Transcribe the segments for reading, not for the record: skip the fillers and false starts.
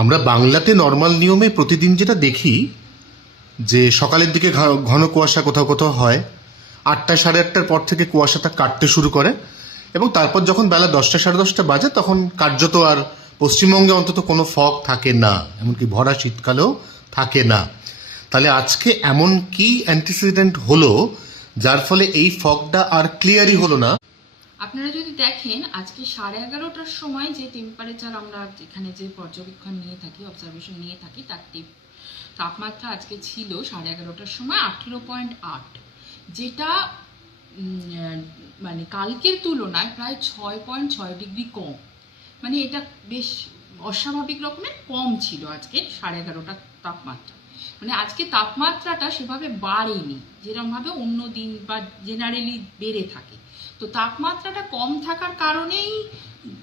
আমরা বাংলাতে নর্মাল নিয়মে প্রতিদিন যেটা দেখি যে সকালের দিকে ঘন কুয়াশা কোথাও কোথাও হয়, 8টা সাড়ে 8টার পর থেকে কুয়াশাটা কাটতে শুরু করে এবং তারপর যখন বেলা 10টা সাড়ে 10টা বাজে তখন কার্যত আর পশ্চিমবঙ্গে অন্তত কোনো ফগ থাকে না, এমনকি ভরা শীতকালেও থাকে না। তাহলে আজকে এমন কি অ্যান্টিসিডেন্ট হলো যার ফলে এই ফগটা আর ক্লিয়ারই হলো না? আপনারা যদি দেখেন আজকে 11:30টার সময় যে টেম্পারেচার আমরা এখানে যে পর্যবেক্ষণ নিয়ে থাকি, অবজারভেশন নিয়ে থাকি, তার তাপমাত্রা আজকে ছিল 11:30টার সময় 18.8, যেটা মানে কালকের তুলনায় প্রায় 6.6 ডিগ্রি কম। মানে এটা বেশ অস্বাভাবিক রকমের কম ছিল আজকে 11:30টার তাপমাত্রা। মানে আজকে তাপমাত্রাটা সেভাবে বাড়েনি যেরকমভাবে অন্য দিন বা জেনারেলি বেড়ে থাকে। তো তাপমাত্রাটা কম থাকার কারণেই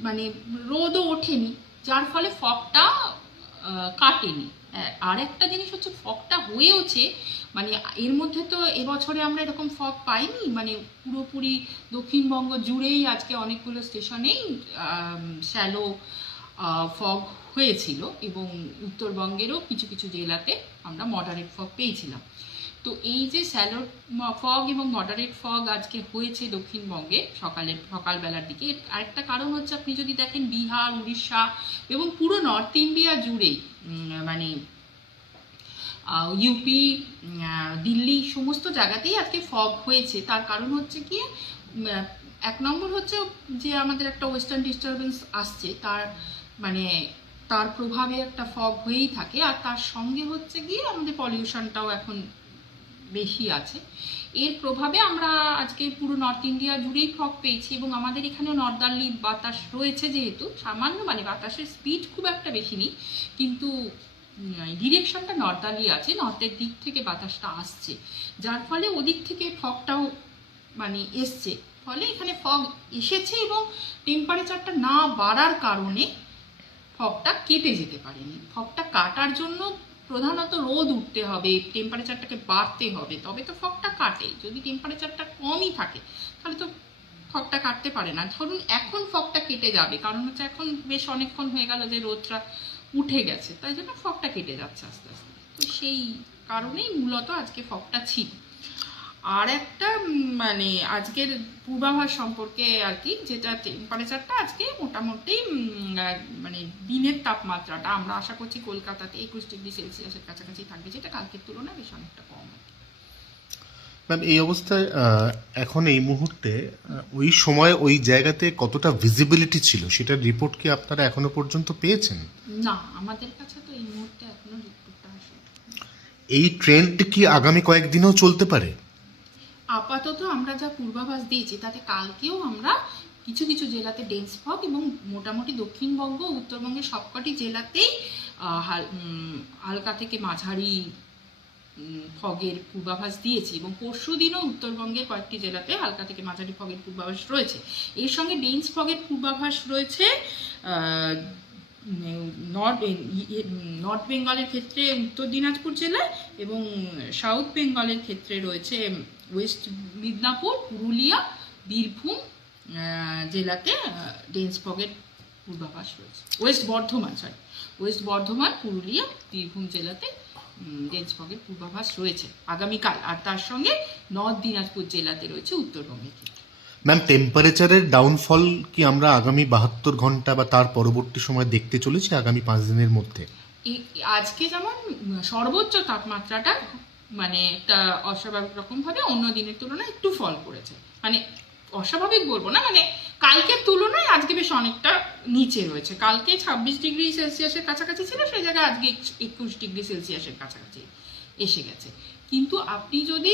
মানে রোদও ওঠেনি, যার ফলে ফগটা কাটেনি। আর একটা জিনিস হচ্ছে ফগটা হয়েওছে, মানে এর মধ্যে তো এবছরে আমরা এরকম ফগ পাইনি। মানে পুরোপুরি দক্ষিণবঙ্গ জুড়েই আজকে অনেকগুলো স্টেশনেই শ্যালো ফগ হয়েছিল এবং উত্তরবঙ্গেরও কিছু কিছু জেলাতে আমরা মডারেট ফগ পেয়েছিলাম। তো এই যে স্যালো ফগ এবং মডারেট ফগ আজকে হয়েছে দক্ষিণবঙ্গে সকালবেলার দিকে, আরেকটা কারণ হচ্ছে আপনি যদি দেখেন বিহার, উড়িষ্যা এবং পুরো নর্থ ইন্ডিয়া জুড়েই, মানে ইউপি, দিল্লি, সমস্ত জায়গাতেই আজকে ফগ হয়েছে। তার কারণ হচ্ছে কি, এক নম্বর হচ্ছে যে আমাদের একটা ওয়েস্টার্ন ডিস্টারবেন্স আসছে, তার প্রভাবে একটা ফগ হয়েই থাকে। আর তার সঙ্গে হচ্ছে গিয়ে আমাদের পলিউশনটাও এখন বেশি আছে। এর প্রভাবে আমরা আজকে পুরো নর্থ ইন্ডিয়া জুড়েই ফগ পেয়েছি এবং আমাদের এখানেও নর্দার্লি বাতাস রয়েছে, যেহেতু সামান্য, মানে বাতাসের স্পিড খুব একটা বেশি নেই, কিন্তু ডিরেকশনটা নর্দার্লি আছে, নর্থের দিক থেকে বাতাসটা আসছে, যার ফলে ওদিক থেকে ফগটাও মানে এসছে। ফলে এখানে ফগ এসেছে এবং টেম্পারেচারটা না বাড়ার কারণে ফগটা কেটে যেতে পারেনি। ফগটা কাটার জন্য প্রধানত রোদ উঠতে হবে, টেম্পারেচারটাকে বাড়তে হবে, তবে তো ফগটা কাটে। যদি টেম্পারেচারটা কমই থাকে তাহলে তো ফগটা কাটতে পারে না। ধরুন এখন ফগটা কেটে যাবে, কারণ হচ্ছে এখন বেশ অনেকক্ষণ হয়ে গেল যে রোদটা উঠে গেছে, তাই জন্য ফগটা কেটে যাচ্ছে আস্তে আস্তে। তো সেই কারণেই মূলত আজকে ফগটা ছিল। আর একটা মানে আজকের পূর্বাভাস সম্পর্কে আর কি, যেটা টেম্পারেচারটা আজকে মোটামুটি মানে দিনের তাপমাত্রাটা আমরা আশা করছি কলকাতাতে 21 ডিগ্রি সেলসিয়াসের কাছাকাছি থাকবে, যেটা কালকের তুলনায় বেশ অনেকটা কম। ম্যাম, এই অবস্থায় এখন এই মুহূর্তে ওই সময় ওই জায়গাতে কতটা ভিজিবিলিটি ছিল সেটার রিপোর্ট কি আপনারা এখনো পর্যন্ত পেয়েছেন? না, আমাদের কাছে তো এই মুহূর্তে এখনো রিপোর্টটা আসেনি। এই ট্রেন্ড কি আগামী কয়েকদিনও চলতে পারে? আপাতত আমরা যা পূর্বাভাস দিয়েছি তাতে কালকেও আমরা কিছু কিছু জেলাতে ডেন্স ফগ এবং মোটামুটি দক্ষিণবঙ্গ, উত্তরবঙ্গের সবকটি জেলাতেই হালকা থেকে মাঝারি ফগের পূর্বাভাস দিয়েছি এবং পরশু দিনও উত্তরবঙ্গের কয়েকটি জেলাতে হালকা থেকে মাঝারি ফগের পূর্বাভাস রয়েছে। এর সঙ্গে ডেন্স ফগের পূর্বাভাস রয়েছে নর্থ বেঙ্গলের ক্ষেত্রে উত্তর দিনাজপুর জেলায় এবং সাউথ বেঙ্গলের ক্ষেত্রে রয়েছে ওয়েস্ট মিদনাপুর, পুরুলিয়া, বীরভূম জেলাতে ডেন্স ফগের পূর্বাভাস রয়েছে। ওয়েস্ট বর্ধমান, পুরুলিয়া, বীরভূম জেলাতে ডেন্স ফগের পূর্বাভাস রয়েছে আগামীকাল। আর তার সঙ্গে নর্থ দিনাজপুর জেলাতে রয়েছে উত্তরবঙ্গের ক্ষেত্রে। ম্যাম, টেম্পারেচারের ডাউনফল কি আমরা আগামী 72 ঘন্টা বা তার পরবর্তী সময় দেখতে চলেছি আগামী 5 দিনের মধ্যে? আজকে যেমন সর্বোচ্চ তাপমাত্রাটা মানে একটা অস্বাভাবিক রকমভাবে অন্য দিনের তুলনায় একটু ফল করেছে, মানে অস্বাভাবিক বলবো না, মানে কালকের তুলনায় আজকে বেশ অনেকটা নিচে রয়েছে। কালকে 26 ডিগ্রি সেলসিয়াসের কাছাকাছি ছিল, সেই জায়গায় আজকে 21 ডিগ্রি সেলসিয়াসের কাছাকাছি এসে গেছে। কিন্তু আপনি যদি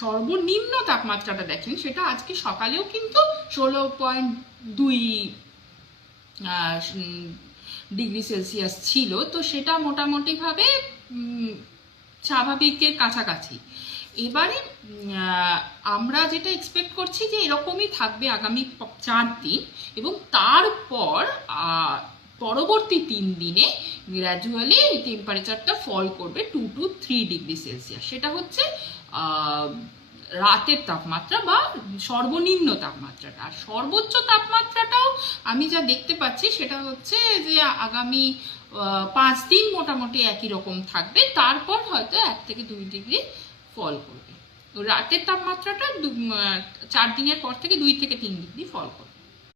সর্বনিম্ন তাপমাত্রাটা দেখেন, সেটা আজকে সকালেও কিন্তু 16.2 ডিগ্রি সেলসিয়াস ছিল। তো সেটা মোটামুটিভাবে স্বাভাবিকের কাছাকাছি। এবারে আমরা যেটা এক্সপেক্ট করছি যে এরকমই থাকবে আগামী 4 দিন এবং তারপর পরবর্তী 3 দিনে গ্র্যাজুয়ালি টেম্পারেচারটা ফল করবে 2 to 3 ডিগ্রি সেলসিয়াস। সেটা হচ্ছে রাতের তাপমাত্রা বা সর্বনিম্ন তাপমাত্রাটা। আর সর্বোচ্চ তাপমাত্রাটাও আমি যা দেখতে পাচ্ছি সেটা হচ্ছে যে আগামী 5 দিন মোটামুটি একই রকম থাকবে, তারপর হয়তো 1 থেকে 2 ডিগ্রি ফল করবে। তো রাতের তাপমাত্রাটা 4 দিনের পর থেকে 2 থেকে 3 ডিগ্রি ফল করবে।